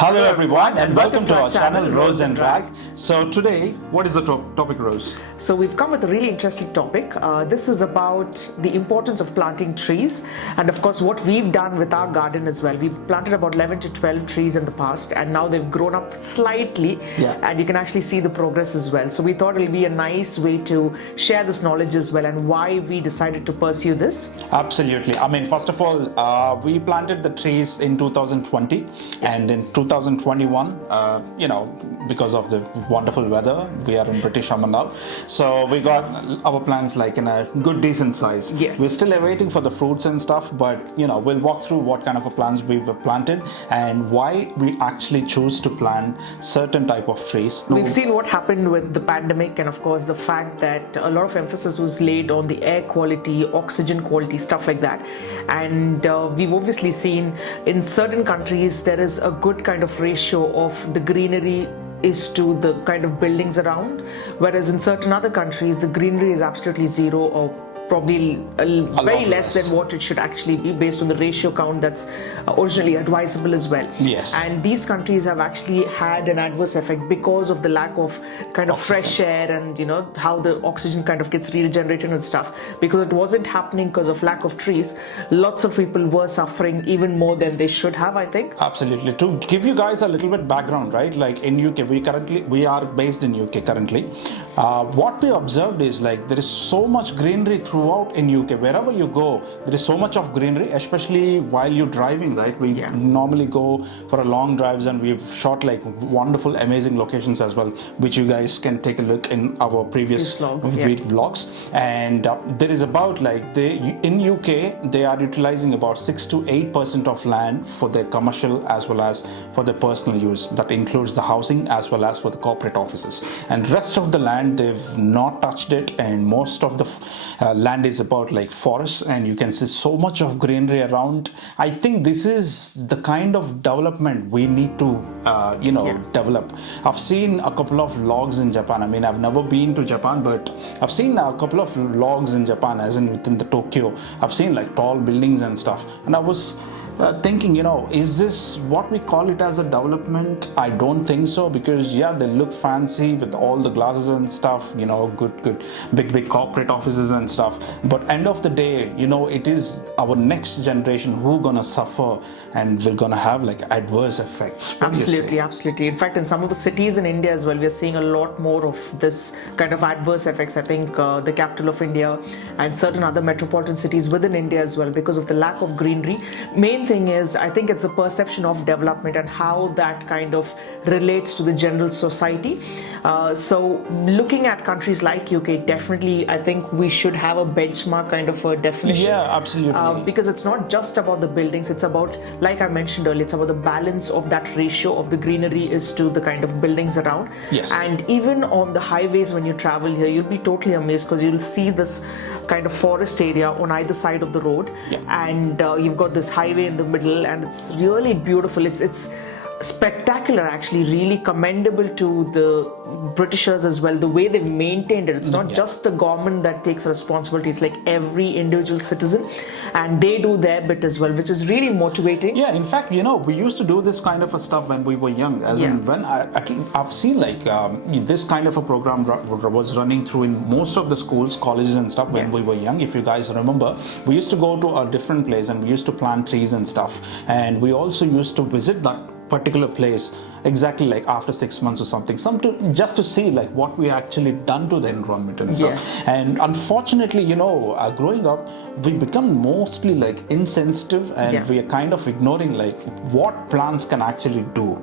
Hello everyone and welcome to our channel Rose and Rag. So today, what is the topic, Rose? So we've come with a really interesting topic. This is about the importance of planting trees and of course what we've done with our garden as well. We've planted about 11 to 12 trees in the past and now they've grown up slightly and you can actually see the progress as well. So we thought it'll be a nice way to share this knowledge as well and why we decided to pursue this. Absolutely. I mean, first of all, we planted the trees in 2020 and in 2021, because of the wonderful weather, we are in British Summer now. So we got our plants like in a good decent size. Yes. We're still awaiting for the fruits and stuff, but we'll walk through what kind of a plants we've planted and why we actually choose to plant certain type of trees. We've seen what happened with the pandemic and of course the fact that a lot of emphasis was laid on the air quality, oxygen quality, stuff like that. And we've obviously seen in certain countries there is a good kind of ratio of the greenery is to the kind of buildings around, whereas in certain other countries the greenery is absolutely zero or probably very less than what it should actually be based on the ratio count that's originally advisable as well. Yes. And these countries have actually had an adverse effect because of the lack of kind of fresh air and how the oxygen kind of gets regenerated and stuff. Because it wasn't happening because of lack of trees, lots of people were suffering even more than they should have, I think. Absolutely. To give you guys a little bit background, right? Like in UK, we are based in UK currently. What we observed is like there is so much greenery throughout in UK. Wherever you go, there is so much of greenery, especially while you're driving, right? We normally go for a long drives and we've shot like wonderful, amazing locations as well, which you guys can take a look in our previous vlogs. And there is about like in UK, they are utilizing about 6 to 8% of land for their commercial as well as for their personal use. That includes the housing as well as for the corporate offices. And rest of the land, they've not touched it. And most of the land is about like forests and you can see so much of greenery around. I think this is the kind of development we need to develop. I've seen a couple of vlogs in Japan. I mean, I've never been to Japan, but I've seen a couple of vlogs in Japan, as in within the Tokyo. I've seen like tall buildings and stuff, and I was thinking, is this what we call it as a development? I don't think so, because they look fancy with all the glasses and stuff, good big corporate offices and stuff, but end of the day, it is our next generation who gonna suffer and we're gonna have like adverse effects. Absolutely. In fact, in some of the cities in India as well, we're seeing a lot more of this kind of adverse effects. I think the capital of India and certain other metropolitan cities within India as well, because of the lack of greenery. Main thing is, I think it's a perception of development and how that kind of relates to the general society. So looking at countries like UK, definitely I think we should have a benchmark kind of a definition. Yeah, absolutely. Because it's not just about the buildings, it's about, like I mentioned earlier, it's about the balance of that ratio of the greenery is to the kind of buildings around. Yes. And even on the highways when you travel here, you'll be totally amazed because you'll see this kind of forest area on either side of the road, and you've got this highway in the middle, and it's really beautiful. It's spectacular, actually, really commendable to the Britishers as well, the way they've maintained it. It's not just the government that takes responsibility, it's like every individual citizen, and they do their bit as well, which is really motivating. Yeah, in fact, we used to do this kind of a stuff when we were young, as in when I've seen like this kind of a program was running through in most of the schools, colleges and stuff when we were young. If you guys remember, we used to go to a different place and we used to plant trees and stuff, and we also used to visit that particular place exactly like after 6 months or something, just to see like what we actually done to the environment and stuff. And unfortunately, growing up, we become mostly like insensitive and we are kind of ignoring like what plants can actually do.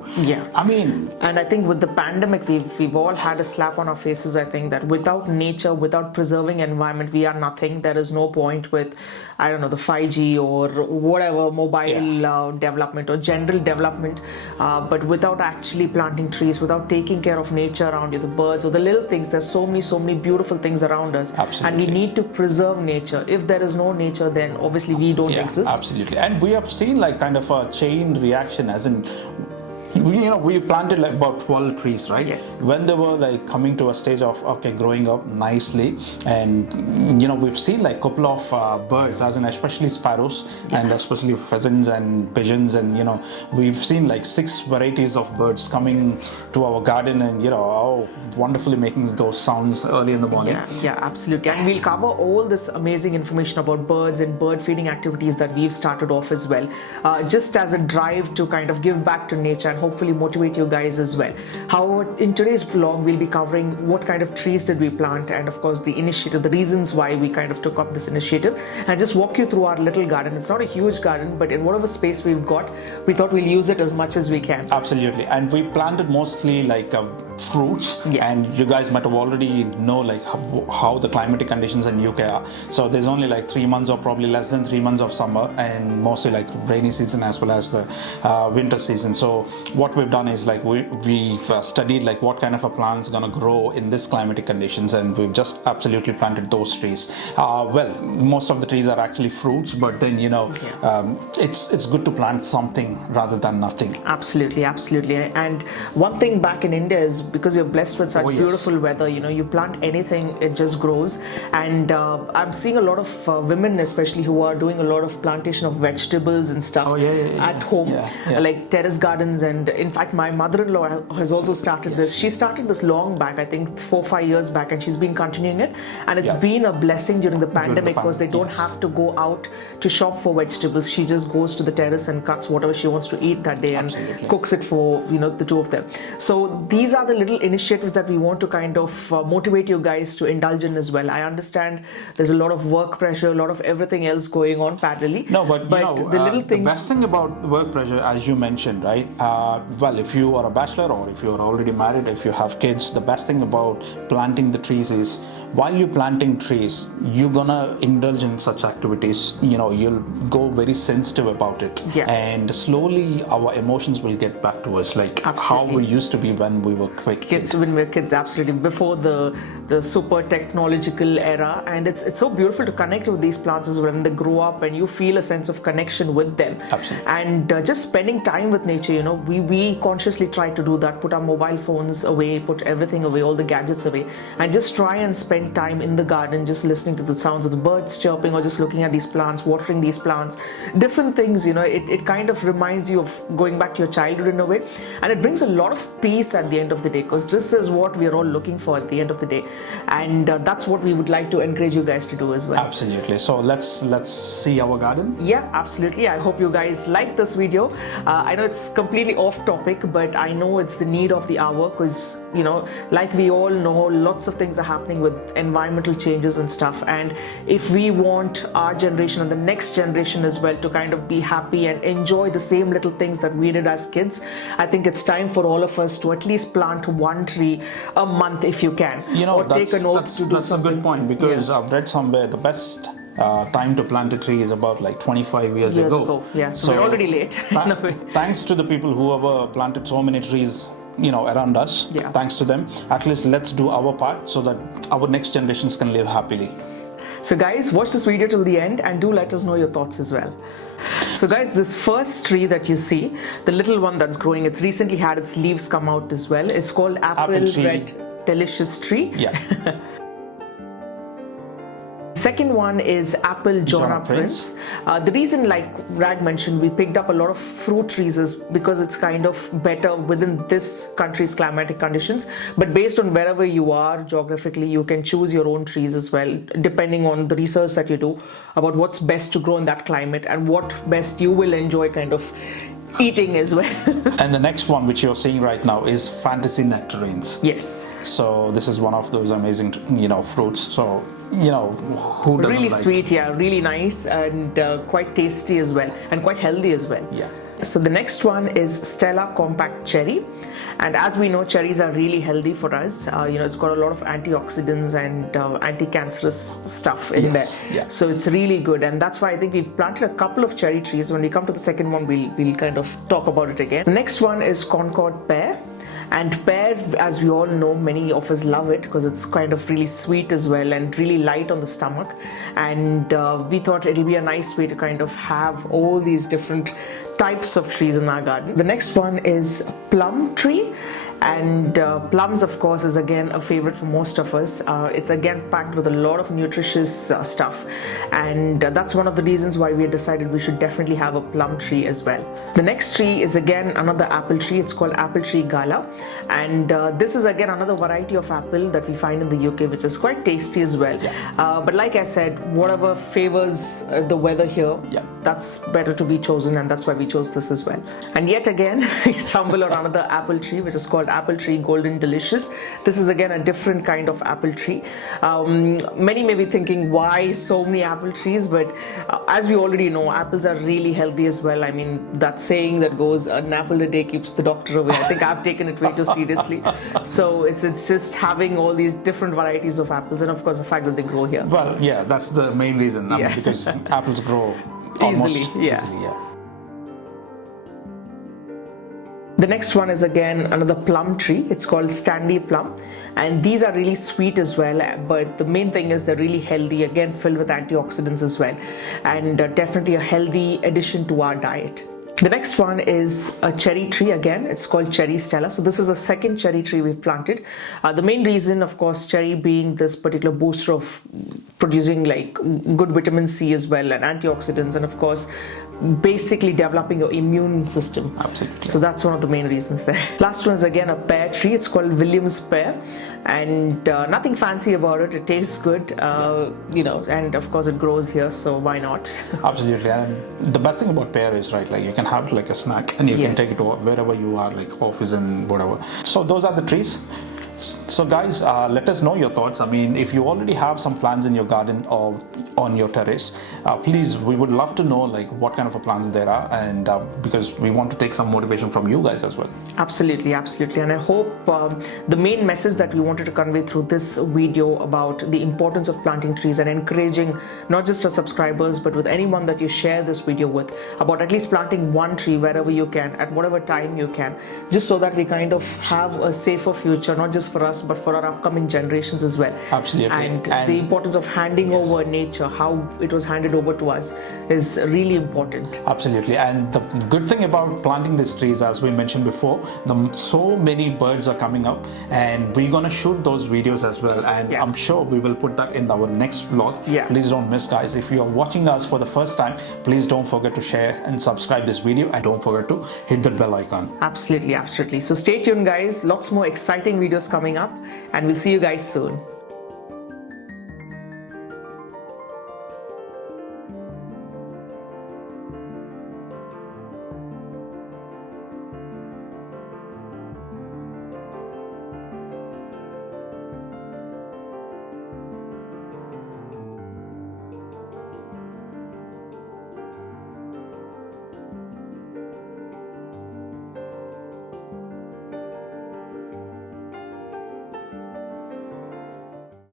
I mean, and I think with the pandemic, we've all had a slap on our faces. I think that without nature, without preserving environment, we are nothing. There is no point with, I don't know, the 5G or whatever mobile development or general development, but without actually planting trees, without taking care of nature around you, the birds or the little things, there's so many beautiful things around us. And we need to preserve nature. If there is no nature, then obviously we don't exist. Absolutely. And we have seen like kind of a chain reaction, as in we planted like about 12 trees, right? Yes. When they were like coming to a stage of growing up nicely, and we've seen like couple of birds, as in especially sparrows, and especially pheasants and pigeons, and we've seen like 6 varieties of birds coming to our garden, and wonderfully making those sounds early in the morning. Yeah, absolutely. And we'll cover all this amazing information about birds and bird feeding activities that we've started off as well, just as a drive to kind of give back to nature and hopefully motivate you guys as well. However, in today's vlog, we'll be covering what kind of trees did we plant, and of course the initiative, the reasons why we kind of took up this initiative, and just walk you through our little garden. It's not a huge garden, but in whatever space we've got, we thought we'll use it as much as we can. Absolutely. And we planted mostly like fruits, and you guys might have already know like how the climatic conditions in UK are. So there's only like 3 months, or probably less than 3 months of summer, and mostly like rainy season as well as the winter season. So what we've done is like we've studied like what kind of a plant is going to grow in this climatic conditions, and we've just absolutely planted those trees. Well, most of the trees are actually fruits, but then it's good to plant something rather than nothing. Absolutely. And one thing back in India is, because you're blessed with such beautiful weather, you plant anything, it just grows. And I'm seeing a lot of women especially who are doing a lot of plantation of vegetables and stuff at home, like terrace gardens. And in fact, my mother-in-law has also started this. She started this long back, I think 4-5 years back, and she's been continuing it, and it's been a blessing during the pandemic, because they don't have to go out to shop for vegetables. She just goes to the terrace and cuts whatever she wants to eat that day and cooks it for the two of them. So these are the little initiatives that we want to kind of motivate you guys to indulge in as well. I understand there's a lot of work pressure, a lot of everything else going on parallelly. No, but the little things. The best thing about work pressure, as you mentioned, right? Well, if you are a bachelor, or if you're already married, if you have kids, the best thing about planting the trees is, while you're planting trees, you're gonna indulge in such activities. You'll go very sensitive about it, and slowly our emotions will get back to us, like how we used to be when we were kids. When we were kids, absolutely, before the super technological era. And it's so beautiful to connect with these plants as well. When they grow up and you feel a sense of connection with them. Absolutely. And just spending time with nature, we consciously try to do that, put our mobile phones away, put everything away, all the gadgets away, and just try and spend time in the garden, just listening to the sounds of the birds chirping, or just looking at these plants, watering these plants, different things. It kind of reminds you of going back to your childhood in a way, and it brings a lot of peace at the end of the day, because this is what we are all looking for at the end of the day, and that's what we would like to encourage you guys to do as well. Absolutely. So let's see our garden. Yeah, absolutely. I hope you guys like this video. I know it's completely off topic, but I know it's the need of the hour, because like we all know, lots of things are happening with environmental changes and stuff, and if we want our generation and the next generation as well to kind of be happy and enjoy the same little things that we did as kids, I think it's time for all of us to at least plant one tree a month if you can, or take an oath to do that's something. a good point, because I've read somewhere the best time to plant a tree is about like 25 years ago. Yeah, so we're already late. Thanks to the people who have planted so many trees around us. Thanks to them. At least let's do our part so that our next generations can live happily. So guys, watch this video till the end and do let us know your thoughts as well. So guys, this first tree that you see, the little one that's growing, it's recently had its leaves come out as well. It's called Apple Red Delicious Tree. Yeah. Second one is Apple Jonna Prince. The reason, like Rag mentioned, we picked up a lot of fruit trees is because it's kind of better within this country's climatic conditions. But based on wherever you are geographically, you can choose your own trees as well, depending on the research that you do about what's best to grow in that climate and what best you will enjoy kind of eating as well. And the next one, which you're seeing right now, is Fantasy Nectarines. Yes. So this is one of those amazing, fruits. So, who doesn't really like sweet, really nice, and quite tasty as well, and quite healthy as well. Yeah. So the next one is Stella Compact Cherry. And as we know, cherries are really healthy for us. It's got a lot of antioxidants and anti-cancerous stuff in there. Yeah. So it's really good. And that's why I think we've planted a couple of cherry trees. When we come to the second one, we'll kind of talk about it again. The next one is Concord Pear. And pear, as we all know, many of us love it because it's kind of really sweet as well and really light on the stomach. And we thought it'll be a nice way to kind of have all these different types of trees in our garden. The next one is plum tree. And plums, of course, is again a favorite for most of us. It's again packed with a lot of nutritious stuff, and that's one of the reasons why we decided we should definitely have a plum tree as well. The next tree is again another apple tree. It's called apple tree gala, and this is again another variety of apple that we find in the UK, which is quite tasty as well. But like I said, whatever favors the weather here, that's better to be chosen, and that's why we chose this as well. And yet again, we stumble on another apple tree, which is called apple tree golden delicious. This is again a different kind of apple tree. Many may be thinking, why so many apple trees? But as we already know, apples are really healthy as well. I mean, that saying that goes, an apple a day keeps the doctor away. I think I've taken it way too seriously. So it's just having all these different varieties of apples, and of course the fact that they grow here. Well, yeah, that's the main reason. I mean, because apples grow almost easily. The next one is again another plum tree. It's called Stanley plum, and these are really sweet as well, but the main thing is they're really healthy, again filled with antioxidants as well, and definitely a healthy addition to our diet. The next one is a cherry tree. Again, it's called Cherry Stella. So this is the second cherry tree we've planted. The main reason, of course, cherry being this particular booster of producing like good vitamin C as well, and antioxidants, and of course basically developing your immune system. Absolutely. So that's one of the main reasons there. Last one is again a pear tree. It's called Williams pear, and nothing fancy about it. It tastes good, you know, and of course it grows here, so why not? Absolutely. And the best thing about pear is, right, like you can have it like a snack, and you can take it to wherever you are, like office and whatever. So those are the trees. So guys, let us know your thoughts. I mean, if you already have some plants in your garden or on your terrace, please, we would love to know like what kind of plants there are, and because we want to take some motivation from you guys as well. Absolutely, absolutely. And I hope the main message that we wanted to convey through this video about the importance of planting trees and encouraging not just our subscribers but with anyone that you share this video with, about at least planting one tree wherever you can, at whatever time you can, just so that we kind of have a safer future, not just for us but for our upcoming generations as well. Absolutely. And the importance of handing over nature, how it was handed over to us, is really important. Absolutely. And the good thing about planting these trees, as we mentioned before, so many birds are coming up, and we're gonna shoot those videos as well, and I'm sure we will put that in our next vlog. Please don't miss, guys. If you are watching us for the first time, please don't forget to share and subscribe this video, and don't forget to hit the bell icon. Absolutely, absolutely. So stay tuned, guys. Lots more exciting videos coming up, and we'll see you guys soon.